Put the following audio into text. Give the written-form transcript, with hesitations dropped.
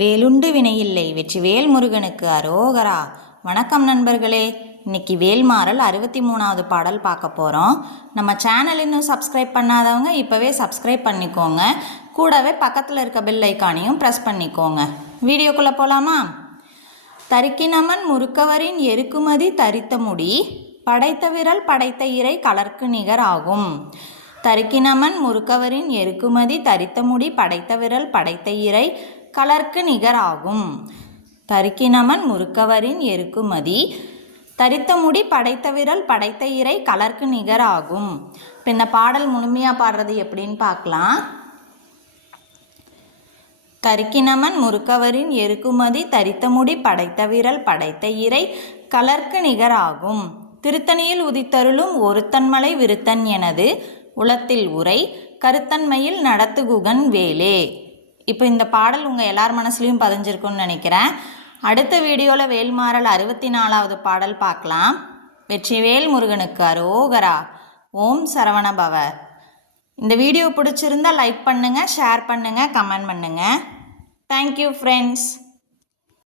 வேலுண்டு வினையில்லை வெற்றிவேல் முருகனுக்கு அரோகரா. வணக்கம் நண்பர்களே, இன்னைக்கு வேல்மாறல் 63வது பாடல் பார்க்க போகிறோம். நம்ம சேனல் இன்னும் சப்ஸ்கிரைப் பண்ணாதவங்க இப்போவே சப்ஸ்கிரைப் பண்ணிக்கோங்க. கூடவே பக்கத்தில் இருக்க பெல் ஐக்கானையும் ப்ரெஸ் பண்ணிக்கோங்க. வீடியோக்குள்ளே போகலாமா? தரிக்கினமன் முறுக்கவரின் எருக்குமதி தரித்த முடி படைத்த விரல் படைத்த இறை கலர்க்கு நிகர் ஆகும். தரிக்கினமன் முறுக்கவரின் எருக்குமதி தரித்த முடி படைத்த விரல் படைத்த இறை கலர்க்கு நிகராகும். தரிக்கினமன் முறுக்கவரின் எருக்குமதி தரித்த முடி படைத்த விரல் படைத்த இறை கலர்க்கு நிகராகும். இப்போ இந்த பாடல் முழுமையாக பாடுறது எப்படின்னு பார்க்கலாம். தரிக்கினமன் முறுக்கவரின் எருக்குமதி தரித்த முடி படைத்த விரல் படைத்த இறை கலர்க்கு நிகராகும். திருத்தணியில் உதித்தருளும் ஒருத்தன்மலை விருத்தன் எனது உளத்தில் உரை கருத்தன்மையில் நடத்துகுகன் வேலே. இப்போ இந்த பாடல் உங்கள் எல்லார் மனசுலையும் பதிஞ்சிருக்குன்னு நினைக்கிறேன். அடுத்த வீடியோவில் வேல்மாறல் 64வது பாடல் பார்க்கலாம். வெற்றிவேல் முருகனுக்கு அரோகரா. ஓம் சரவண பவ. இந்த வீடியோ பிடிச்சிருந்தா லைக் பண்ணுங்கள், ஷேர் பண்ணுங்கள், கமெண்ட் பண்ணுங்கள். Thank you friends.